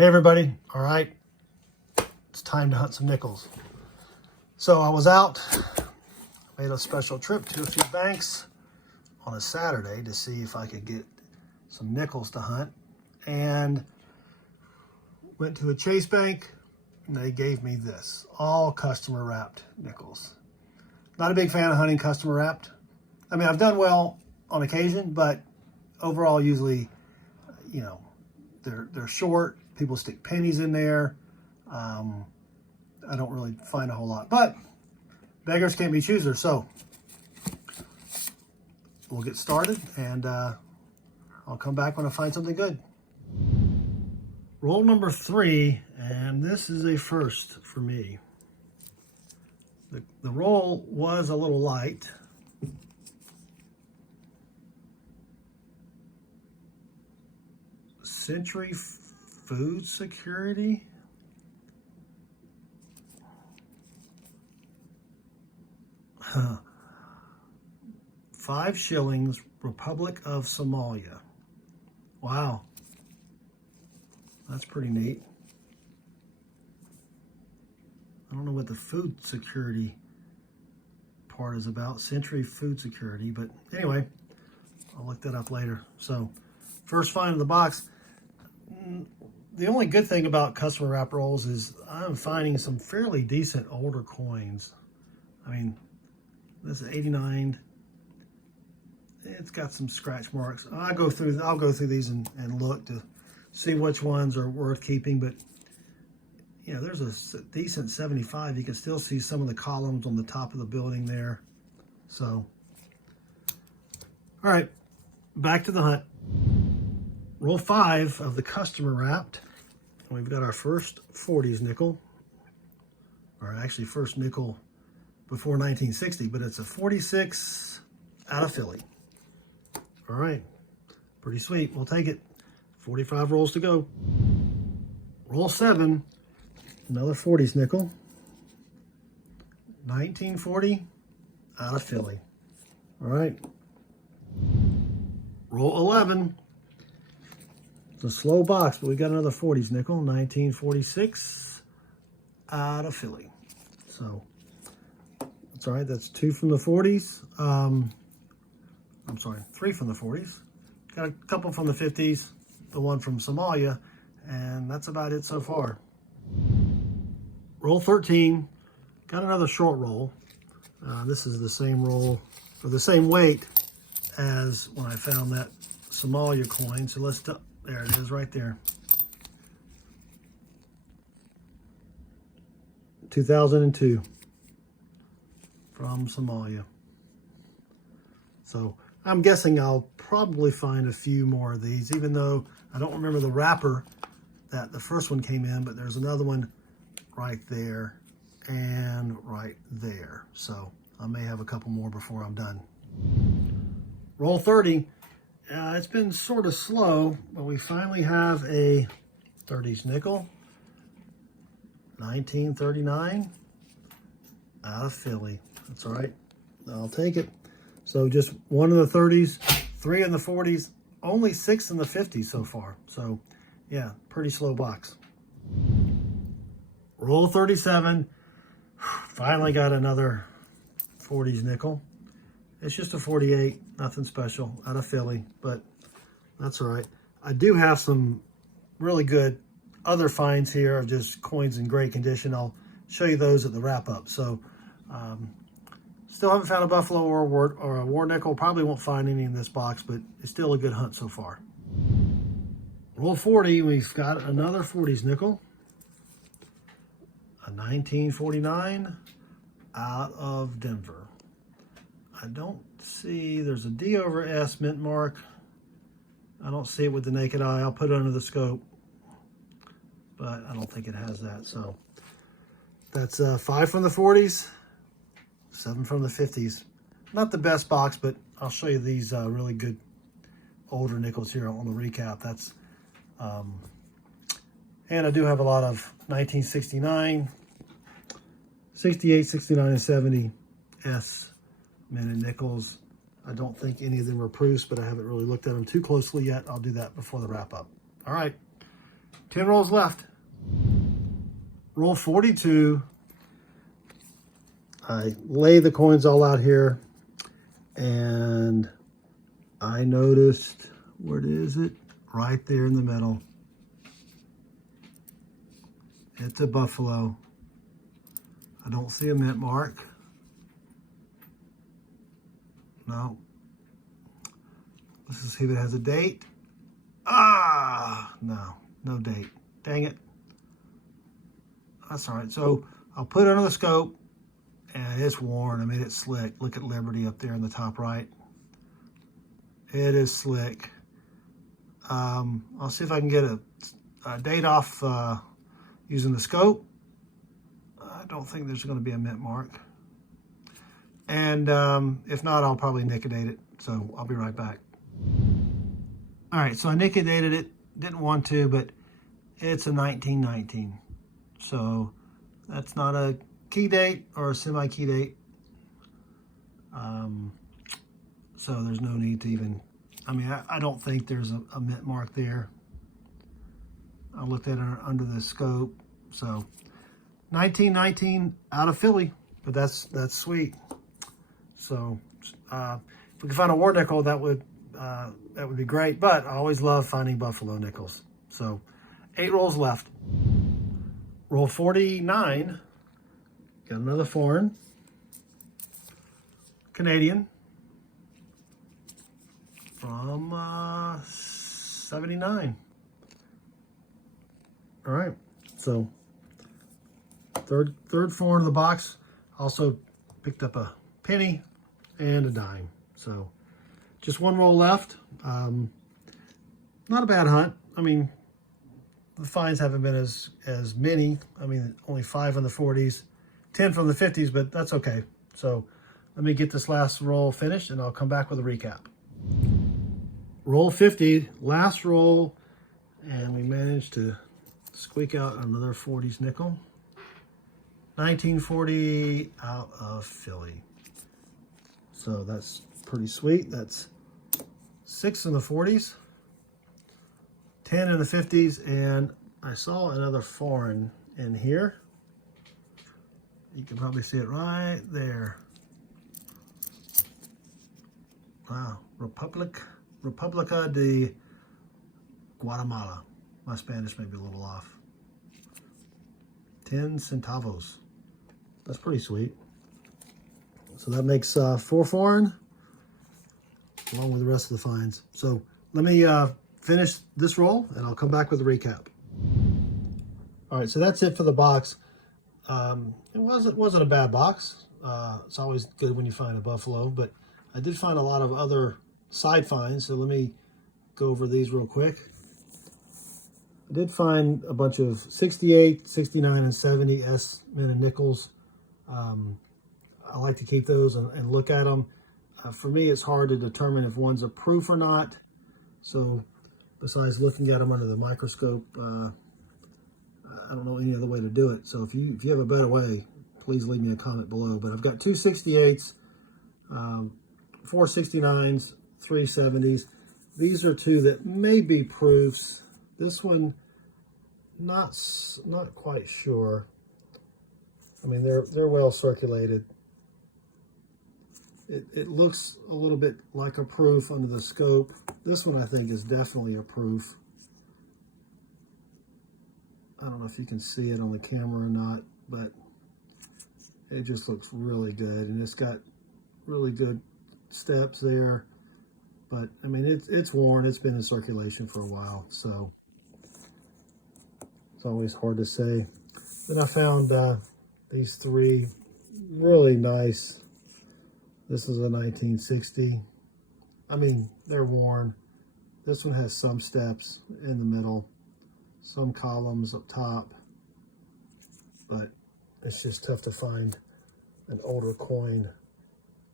Hey everybody, all right, it's time to hunt some nickels. So I was out, made a special trip to a few banks on a Saturday to see if I could get some nickels to hunt, and went to a Chase bank and they gave me this, all customer wrapped nickels. Not a big fan of hunting customer wrapped. I mean, I've done well on occasion, but overall usually, you know, they're short. People stick pennies in there. I don't really find a whole lot, but beggars can't be choosers. So we'll get started, and I'll come back when I find something good. Roll number 3, and this is a first for me. The roll was a little light. Century Food Security. Huh. 5 shillings, Republic of Somalia. Wow. That's pretty neat. I don't know what the food security part is about, Century Food Security, but anyway, I'll look that up later. So, first find of the box. The only good thing about customer wrap rolls is I'm finding some fairly decent older coins. I mean, this is 89. It's got some scratch marks. I'll go through these and look to see which ones are worth keeping, but yeah, there's a decent 75. You can still see some of the columns on the top of the building there. So, all right, back to the hunt. Roll 5 of the customer wrapped. We've got our first 40s nickel, or actually first nickel before 1960, but it's a 46 out of Philly. All right, pretty sweet. We'll take it. 45 rolls to go. Roll 7, another 40s nickel. 1940 out of Philly. All right. Roll 11. It's a slow box, but we got another 40s nickel. 1946 out of Philly. So that's all right. That's 2 from the 40s. I'm sorry, 3 from the 40s. Got a couple from the 50s, the one from Somalia, and that's about it so far. Roll 13, got another short roll. This is the same roll, or the same weight as when I found that Somalia coin. So let's, there it is right there. 2002 from Somalia. So I'm guessing I'll probably find a few more of these, even though I don't remember the wrapper that the first one came in, but there's another one right there and right there. So I may have a couple more before I'm done. Roll 30. It's been sort of slow, but we finally have a 30s nickel. 1939 out of Philly. That's all right. I'll take it. So just 1 in the 30s, 3 in the 40s, only 6 in the 50s so far. So yeah, pretty slow box. Roll 37. Finally got another 40s nickel. It's just a 48, nothing special, out of Philly, but that's all right. I do have some really good other finds here of just coins in great condition. I'll show you those at the wrap up. So still haven't found a buffalo or a war nickel. Probably won't find any in this box, but it's still a good hunt so far. Roll 40, we've got another 40s nickel. A 1949 out of Denver. I don't see, there's a D over S mint mark. I don't see it with the naked eye. I'll put it under the scope, but I don't think it has that. So that's 5 from the 40s, 7 from the 50s. Not the best box, but I'll show you these really good older nickels here on the recap. That's and I do have a lot of 1969, 68, 69, and 70 S minute nickels. I don't think any of them are proofs, but I haven't really looked at them too closely yet. I'll do that before the wrap up. All right, 10 rolls left. Roll 42. I lay the coins all out here, and I noticed, where is it? Right there in the middle. It's a buffalo. I don't see a mint mark. No. Let's just see if it has a date. Ah, no, no date. Dang it. That's all right. So I'll put it under the scope, and it's worn. I made it slick. Look at Liberty up there in the top right. It is slick. I'll see if I can get a date off using the scope. I don't think there's going to be a mint mark. And if not, I'll probably Nic-a-Date it. So I'll be right back. All right, so I Nic-a-Dated it. Didn't want to, but it's a 1919. So that's not a key date or a semi-key date. So there's no need to even, I mean, I don't think there's a mint mark there. I looked at it under the scope. So 1919 out of Philly, but that's sweet. So if we can find a war nickel, that would be great. But I always love finding buffalo nickels. So 8 rolls left. Roll 49. Got another foreign. Canadian. From 79. All right. So third foreign of the box. Also picked up a penny and a dime. So just 1 roll left. Not a bad hunt. I mean, the finds haven't been as many. I mean, only 5 in the 40s, 10 from the 50s, but that's okay. So let me get this last roll finished, and I'll come back with a recap. Roll 50, last roll, and we managed to squeak out another 40s nickel. 1940 out of Philly. So that's pretty sweet. That's 6 in the 40s, 10 in the 50s, and I saw another foreign in here. You can probably see it right there. Wow, República de Guatemala. My Spanish may be a little off. 10 centavos. That's pretty sweet. So that makes 4 foreign, along with the rest of the finds. So let me finish this roll, and I'll come back with a recap. All right, so that's it for the box. It wasn't a bad box. It's always good when you find a buffalo, but I did find a lot of other side finds, so let me go over these real quick. I did find a bunch of 68, 69, and 70 S minted nickels. I like to keep those and look at them. For me, it's hard to determine if one's a proof or not. So besides looking at them under the microscope, I don't know any other way to do it. So if you have a better way, please leave me a comment below. But I've got 2 68s, 4 69s, 3 70s. These are 2 that may be proofs. This one, not quite sure. I mean, they're well circulated. It looks a little bit like a proof under the scope. This one I think is definitely a proof. I don't know if you can see it on the camera or not, but it just looks really good, and it's got really good steps there. But I mean, it's worn. It's been in circulation for a while, so it's always hard to say. Then I found these 3 really nice. This is a 1960. I mean, they're worn. This one has some steps in the middle, some columns up top, but it's just tough to find an older coin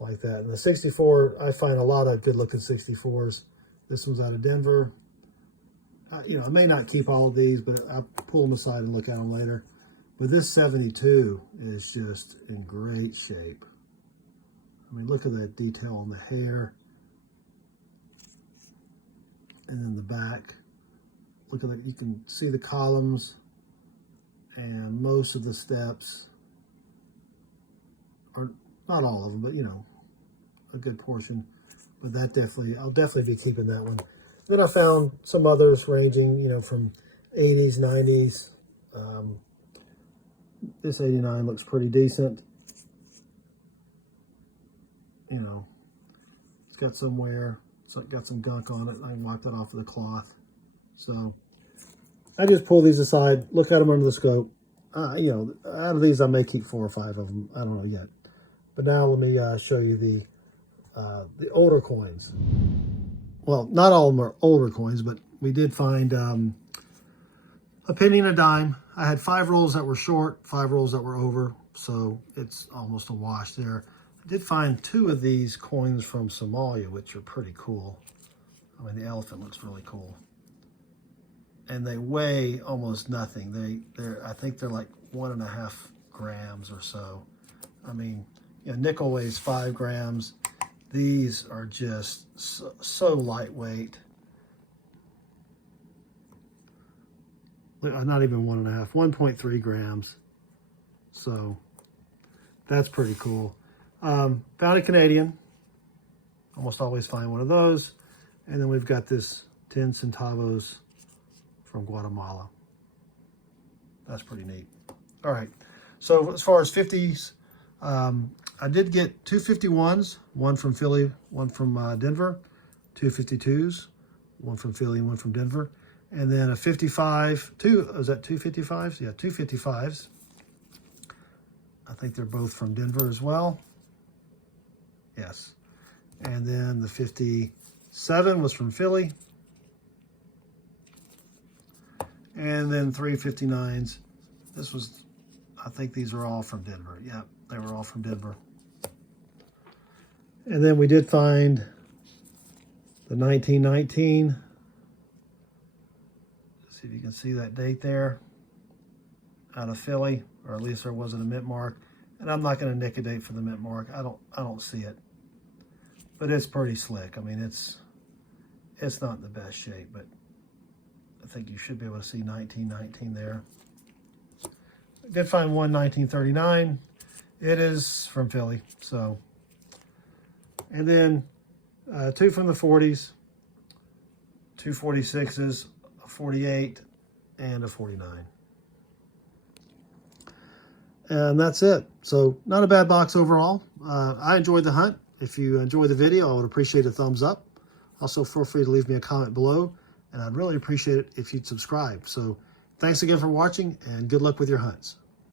like that. And the 64, I find a lot of good looking 64s. This one's out of Denver. You know, I may not keep all of these, but I'll pull them aside and look at them later. But this 72 is just in great shape. I mean, look at that detail on the hair. And then the back. look at it, you can see the columns and most of the steps are, not all of them, but you know, a good portion. But that definitely, I'll definitely be keeping that one. Then I found some others ranging, you know, from 80s, 90s. This 89 looks pretty decent. You know, it's got some wear. It's got some gunk on it. I can wipe that off with a cloth. So I just pull these aside, look at them under the scope. You know, out of these, I may keep 4 or 5 of them. I don't know yet. But now let me show you the older coins. Well, not all of them are older coins, but we did find a penny and a dime. I had 5 rolls that were short, 5 rolls that were over, so it's almost a wash there. I did find 2 of these coins from Somalia, which are pretty cool. I mean, the elephant looks really cool. And they weigh almost nothing. I think they're like 1.5 grams or so. I mean, you know, nickel weighs 5 grams. These are just so lightweight. Not even 1.5, 1.3 grams. So that's pretty cool. Found a Canadian. Almost always find one of those. And then we've got this 10 centavos from Guatemala. That's pretty neat. All right. So as far as 50s, I did get 2 51s, one from Philly, one from Denver, 2 52s, one from Philly and one from Denver, and then a 55, is that 2 55s? Yeah, 2 55s. I think they're both from Denver as well. Yes. And then the 57 was from Philly. And then 3 59s. This was, I think these are all from Denver. Yeah, they were all from Denver. And then we did find the 1919. Let's see if you can see that date there. Out of Philly, or at least there wasn't a mint mark. And I'm not going to Nic-a-Date for the mint mark. I don't see it. But it's pretty slick. I mean, it's not in the best shape, but I think you should be able to see 1919 there. I did find one 1939. It is from Philly, so. And then 2 from the 40s, 2 46s, a 48, and a 49. And that's it. So not a bad box overall. I enjoyed the hunt. If you enjoyed the video, I would appreciate a thumbs up. Also, feel free to leave me a comment below, and I'd really appreciate it if you'd subscribe. So thanks again for watching, and good luck with your hunts.